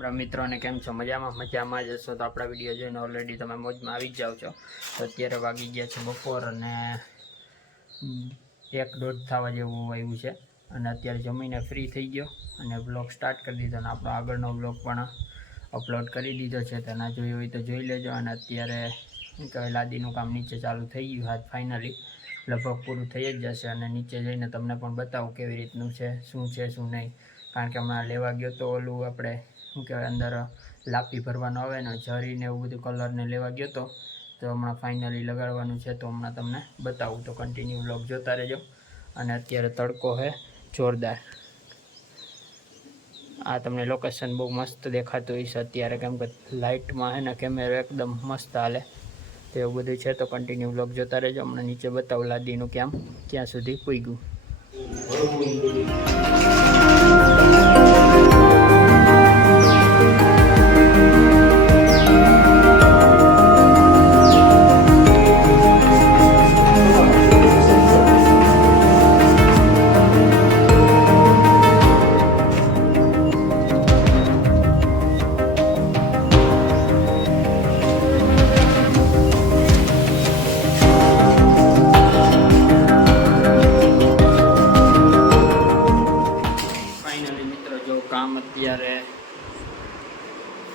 આપણા મિત્રોને કેમ છો? મજામાં? મજામાં જ હશો તો આપણા વીડિયો જોઈને ઓલરેડી તમે મોજમાં આવી જ જાઓ છો. તો અત્યારે વાગી ગયા છે બપોર અને એક દોઢ થવા જેવું આવ્યું છે. અને અત્યારે જમીને ફ્રી થઈ ગયો અને બ્લોગ સ્ટાર્ટ કરી દીધો અને આપણો આગળનો બ્લોગ પણ અપલોડ કરી દીધો છે. તો ના જોયું હોય તો જોઈ લેજો. અને અત્યારે કહેવાય, લાદીનું કામ નીચે ચાલુ થઈ ગયું હાથ ફાઇનલી લગભગ પૂરું થઈ જ જશે અને નીચે જઈને તમને પણ બતાવું કેવી રીતનું છે, શું છે, શું નહીં. કારણ કે હમણાં લેવા ગયો તો ઓલું આપણે શું કહેવાય, અંદર લાપી ભરવાનું આવે ને જરીને એવું બધું કલરને લેવા ગયો તો તો હમણાં ફાઇનલી લગાડવાનું છે તો હમણાં તમને બતાવું. તો કન્ટિન્યુ બ્લોગ જોતા રહેજો. અને અત્યારે તડકો છે જોરદાર. આ તમને લોકેશન બહુ મસ્ત દેખાતું હોય છે અત્યારે કેમ કે લાઇટમાં છે ને કેમેરો એકદમ મસ્ત હાલે. તો એવું બધું છે તો કન્ટિન્યુ બ્લોગ જોતા રહેજો. હમણાં નીચે બતાવું, લાદીનું કેમ, ક્યાં સુધી પૂગ્યું.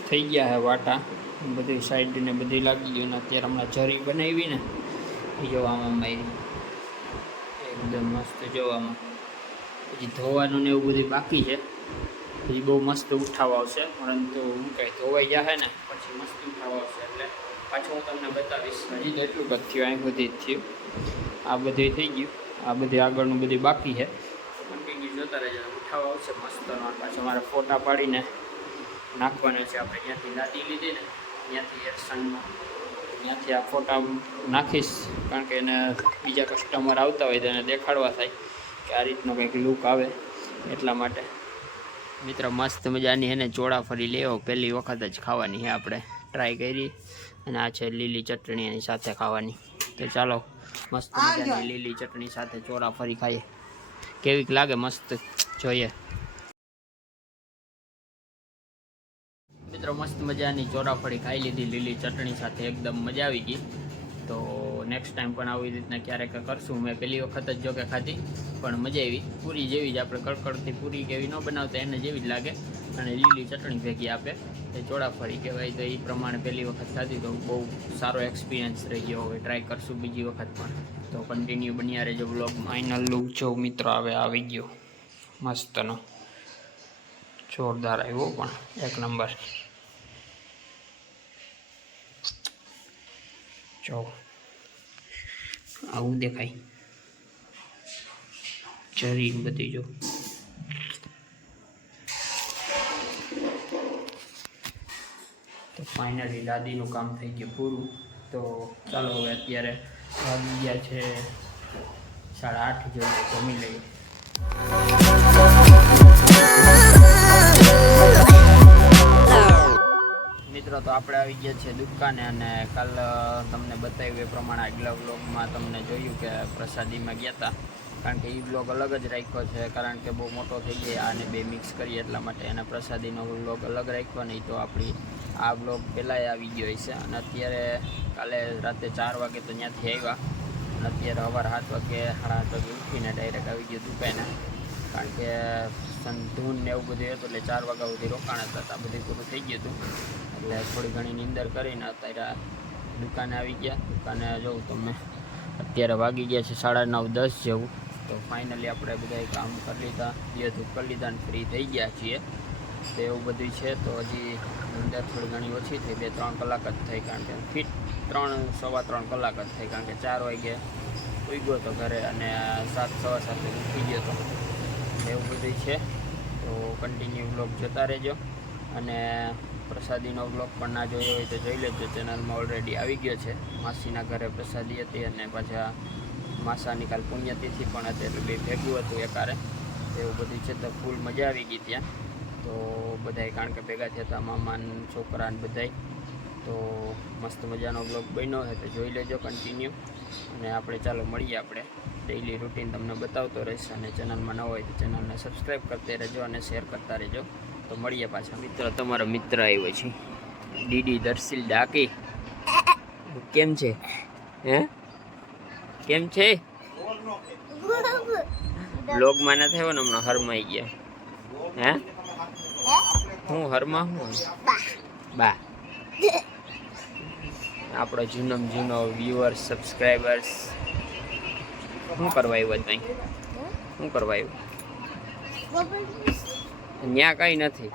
થઈ ગયા છે વાટા. બધી સાઈડ ને બધી લાગી ગયું ને અત્યારે હમણાં જરી બનાવી ને. જોવામાં મારી એકદમ મસ્ત જોવામાં. પછી ધોવાનું ને એવું બધું બાકી છે. પછી બહુ મસ્ત ઉઠાવ આવશે. પરંતુ હું કાંઈ ધોવાઈ જશે ને, પછી મસ્ત ઉઠાવ આવશે. એટલે પાછું હું તમને બતાવીશ. હજી જેટલું કદ થયું, અહીં બધી જ થયું. આ બધું થઈ ગયું. આ બધી આગળનું બધી બાકી છે. કન્ટિન્યુ જોતા રહેજો. ઉઠાવ આવશે મસ્ત. પાછો મારે ફોટા પાડીને નાખવાના છે. આપણે જ્યાંથી લાદી લીધી ને, ત્યાંથી એક્શનમાં ત્યાંથી આ ફોટા નાખીશ, કારણ કે એને બીજા કસ્ટમર આવતા હોય તો એને દેખાડવા થાય કે આ રીતનો કંઈક લુક આવે એટલા માટે. મિત્ર, મસ્ત મજાની એને ચોળા ફરી લેવો. પહેલી વખત જ ખાવાની છે આપણે. ટ્રાય કરી. અને આ છે લીલી ચટણી એની સાથે ખાવાની. તો ચાલો, મસ્ત મજાની લીલી ચટણી સાથે ચોળા ફરી ખાઈએ. કેવીક લાગે મસ્ત? જોઈએ. મિત્રો મસ્ત મજાની ચોરાફળી ખાઈ લીધી, લીલી ચટણી સાથે એકદમ મજા આવી ગઈ. તો નેક્સ્ટ ટાઈમ પણ આવી રીતના ક્યારેક કરશું. મેં પહેલી વખત જ જો કે ખાધી, પણ મજા આવી. પૂરી જેવી જ આપણે કડકડથી પૂરી કેવી ન બનાવતા, એને જેવી જ લાગે. અને લીલી ચટણી ભેગી આપે. એ ચોળાફળી કહેવાય તો એ પ્રમાણે પહેલી વખત ખાધી તો બહુ સારો એક્સપિરિયન્સ રહી ગયો હવે ટ્રાય કરશું બીજી વખત પણ. તો કન્ટિન્યુ બન્યા રહેજો બ્લોગ ફાઇનલ લુક જો મિત્રો આવે આવી ગયો. મસ્તનો. જોરદાર આવ્યો પણ. એક નંબર જો આવું દેખાય. ચરી બધી જો. તો ફાઇનલી દાદીનું કામ થઈ ગયું પૂરું. તો ચાલો હવે અત્યારે વાગી ગયા છે સાડા આઠ જેવું જમી લઈએ. મિત્રો, તો આપણે આવી ગયા છીએ દુકાને અને કાલ તમને બતાવ્યું એ પ્રમાણે આગલા વ્લોગમાં તમને જોયું કે પ્રસાદીમાં ગયા હતા કારણ કે એ બ્લોગ અલગ જ રાખ્યો છે, કારણ કે બહુ મોટો થઈ જાય આને બે મિક્સ કરીએ એટલા માટે એને પ્રસાદીનો વ્લોગ અલગ રાખ્યો નહીં તો આપણી આ બ્લોગ પહેલાંય આવી ગયો છે અને અત્યારે કાલે રાતે ચાર વાગે તો ત્યાંથી આવ્યા. અને અત્યારે અવાર સાત વાગે, સાડા સાત વાગે ઉઠીને ડાયરેક્ટ આવી ગયો દુકાને. કારણ કે ધૂન ને એવું બધું હતું એટલે ચાર વાગ્યા સુધી રોકાણ હતા આ બધું પૂરું થઈ ગયું હતું. એટલે થોડી ઘણી નીંદર કરીને અત્યારે દુકાને આવી ગયા. દુકાને જોઉં તમે અત્યારે વાગી ગયા છે સાડા નવ, દસ જેવું. તો ફાઇનલી આપણે બધા કામ કરી લીધા ધૂપ કરી લીધા અને ફ્રી થઈ ગયા છીએ. તો એવું બધું છે. તો હજી નીંદર થોડી ઘણી ઓછી થઈ, બે, ત્રણ કલાક જ થઈ કારણ કે ફિટ ત્રણ, સવા ત્રણ કલાક જ થઈ કારણ કે ચાર વાગે ઉગ્યો તો ઘરે અને સાત, સવા સાથે ઉઠી ગયો તો. એવું બધું છે. તો કન્ટિન્યુ બ્લોગ જતા રહેજો. અને પ્રસાદીનો બ્લોગ પણ ના જોયો હોય તો જોઈ લેજો. ચેનલમાં ઓલરેડી આવી ગયો છે. માસીના ઘરે પ્રસાદી હતી અને પાછા માસાની કાલ પુણ્યતિથિ પણ હતી એટલે બે ભેગું હતું એકારે. એવું બધું છે તો ફૂલ મજા આવી ગઈ ત્યાં. તો બધાય કારણ કે ભેગા થયા હતા મામાન છોકરા ને બધાય. તો મસ્ત મજાનો બ્લોગ બન્યો છે તો જોઈ લેજો કન્ટિન્યુ અને આપણે ચાલો મળીએ આપણે. ડેઈલી રૂટીન તમને બતાવતો રહીશ અને ચેનલમાં ન હોય તો ચેનલને સબસ્ક્રાઈબ કરતા રહેજો અને શેર કરતા રહેજો. તો મળીએ પાછા. મિત્ર, તમારો મિત્ર આવ્યો છે. ડીડી દર્શિલ ડાકી. કેમ છે? હે? કેમ છે? બ્લોગમાં ના થયો ને હમણાં હરમાઈ ગયા. હે? હું હરમાં હું? બા. આપણો જૂનો જૂનો વ્યુઅર્સ સબસ્ક્રાઈબર્સ શું કરવા આવ્યો ભાઈ શું કરવા આવ્યો? ત્યાં કંઈ નથી.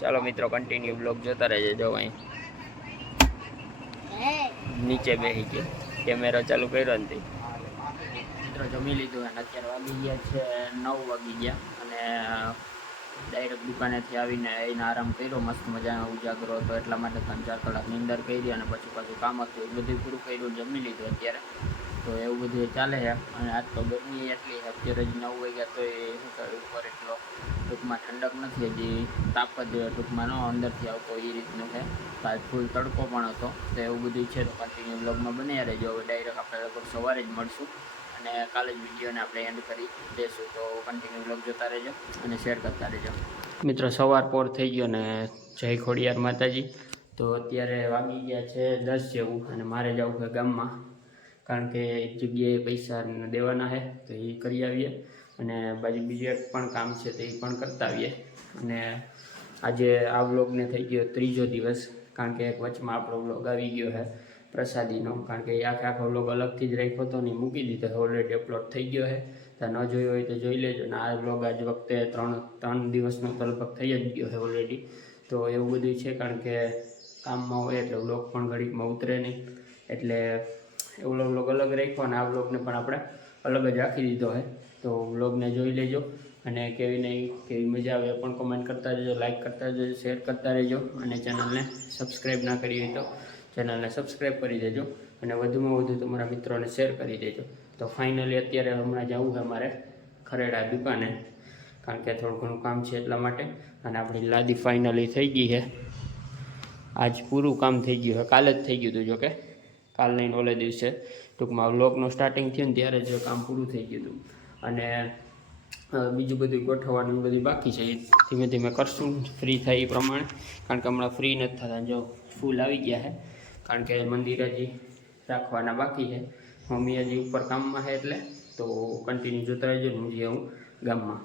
ચાલો મિત્રો કન્ટિન્યુ બ્લોગ જોતા રહેજો, જો અહીં નીચે બેસી ગયો. કેમેરો ચાલુ કર્યો ને મિત્રો, જમી લીધું અને અત્યારે વાગી ગયા છે નવ વાગી ગયા અને ડાયરેક્ટ દુકાનેથી આવીને એને આરામ કર્યો, મસ્ત મજાનો ઉજાગરો હતો, એટલા માટે ત્રણ ચાર કલાક અંદર કરી અને પછી પાછું કામ હતું, એ બધું પૂરું કર્યું જમી લીધું અત્યારે. તો એવું બધું ચાલે છે. અને આજ તો ગરમી એટલી અત્યારે જ નવ વાગ્યા તો એ ઉપર એટલો ટૂંકમાં ઠંડક નથી, હજી તાપ જ ટૂંકમાં ન અંદરથી આવતો એ રીતનું છે. તો ફૂલ તડકો પણ હતો, તો એવું બધું છે તો કન્ટિન્યુ બ્લોગમાં બન્યા રહેજો. હવે ડાયરેક્ટ આપણે લગભગ સવારે જ મળશું અને કાલે જ વિડીયોને આપણે એન્ડ કરી દઈશું. તો કન્ટિન્યુ બ્લોગ જોતા રહેજો અને શેર કરતા રહેજો. મિત્રો, સવાર પોર થઈ ગયો ને જય ખોડિયાર માતાજી. તો અત્યારે વાગી ગયા છે દસ જેવું અને મારે જવું છે ગામમાં. કારણ કે એક જગ્યાએ પૈસા દેવાના છે, તો એ કરી આવીએ. અને બાજુ બીજું એક પણ કામ છે તે પણ કરતા આવીએ. અને આજે આ વ્લોગને થઈ ગયો ત્રીજો દિવસ, કારણ કે એક વચમાં આપણો વ્લોગ આવી ગયો છે પ્રસાદીનો. કારણ કે આખે આખો વ્લોગ અલગથી જ રાખ્યો હતો ને મૂકી દીધો ઓલરેડી અપલોડ થઈ ગયો છે ત્યાં ન જોયો હોય તો જોઈ લેજો. અને આ વ્લોગ આજ વખતે ત્રણ ત્રણ દિવસનો લગભગ થઈ જ ગયો છે ઓલરેડી તો એવું બધું છે, કારણ કે કામમાં હોય એટલે વ્લોગ પણ ઘડીકમાં ઉતરે નહીં. એટલે એવો વ્લોગ અલગ રાખ્યો અને આ વ્લોગને પણ આપણે અલગ જ રાખી દીધો છે તો વ્લોગને જોઈ લેજો. અને કેવી નહીં, કેવી મજા આવે પણ કોમેન્ટ કરતા રહેજો લાઇક કરતા રહેજો શેર કરતા રહેજો. અને ચેનલને સબસ્ક્રાઈબ ના કરી હોય તો ચેનલને સબસ્ક્રાઈબ કરી દેજો. અને વધુમાં વધુ તમારા મિત્રોને શેર કરી દેજો. તો ફાઇનલી અત્યારે હમણાં જવું છે અમારે ખરેડા દુકાને. કારણ કે થોડું ઘણું કામ છે એટલા માટે. અને આપણી લાદી ફાઇનલી થઈ ગઈ છે. આજ પૂરું કામ થઈ ગયું છે. કાલે જ થઈ ગયું હતું જોકે. કાલ નહીં ઓલે દિવસે ટૂંકમાં વ્લોગનું સ્ટાર્ટિંગ થયું ને ત્યારે જ કામ પૂરું થઈ ગયું હતું. અને બીજું બધું ગોઠવવાનું બધું બાકી છે. એ ધીમે ધીમે કરશું. ફ્રી થાય એ પ્રમાણે. કારણ કે હમણાં ફ્રી નથી થતા. જો ફૂલ આવી ગયા છે. કારણ કે મંદિર હજી રાખવાના બાકી છે. મમ્મી હજી ઉપર કામમાં છે એટલે તો કન્ટિન્યુ જોતા રહેજો હું જે હું ગામમાં.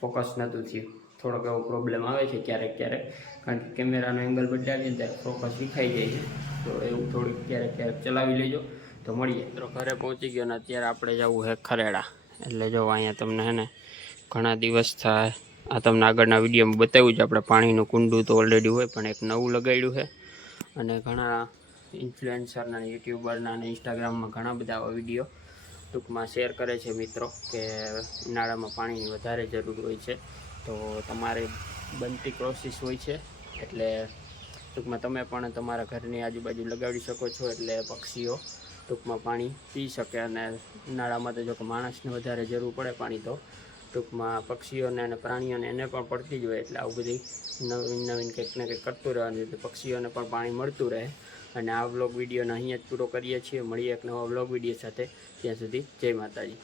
ફોકસ નહોતું થયું. થોડોક એવો પ્રોબ્લેમ આવે છે ક્યારેક ક્યારેક. કારણ કે કેમેરાનો એંગલ બદલાવીએ ત્યારે ફોકસ વિખાઈ જાય છે. તો એવું થોડુંક ક્યારેક ક્યારેક ચલાવી લેજો. તો મળીએ. મિત્રો, ઘરે પહોંચી ગયો ને અત્યારે આપણે જવું છે ખરેડા. એટલે જો અહીંયા તમને હે ને ઘણા દિવસ થાય. આ તમને આગળના વિડીયોમાં બતાવ્યું છે, આપણે પાણીનું કુંડું તો ઓલરેડી હોય, પણ એક નવું લગાડ્યું છે. અને ઘણા ઇન્ફ્લુએન્સરના યુટ્યુબરના અને ઇન્સ્ટાગ્રામમાં ઘણા બધા આવા વીડિયો ટૂંકમાં શેર કરે છે મિત્રો, કે ઉનાળામાં પાણીની વધારે જરૂર હોય છે. તો તમારે બનતી પ્રોસેસ હોય છે. એટલે ટૂંકમાં તમે પણ તમારા ઘરની આજુબાજુ લગાડી શકો છો, એટલે પક્ષીઓ ટૂંકમાં પાણી પી શકે અને ઉનાળામાં તો જો કે માણસને વધારે જરૂર પડે પાણી તો. ટૂંકમાં પક્ષીઓને અને પ્રાણીઓને એને પણ પડતી જ હોય એટલે આવું બધી નવીન નવીન કંઈક ને કંઈક કરતું રહેવાનું એટલે પક્ષીઓને પણ પાણી મળતું રહે. અને આ વ્લોગ વિડીયોને અહીંયા જ પૂરો કરીએ છીએ. મળીએ એક નવા વ્લોગ વીડિયો સાથે. ત્યાં સુધી જય માતાજી.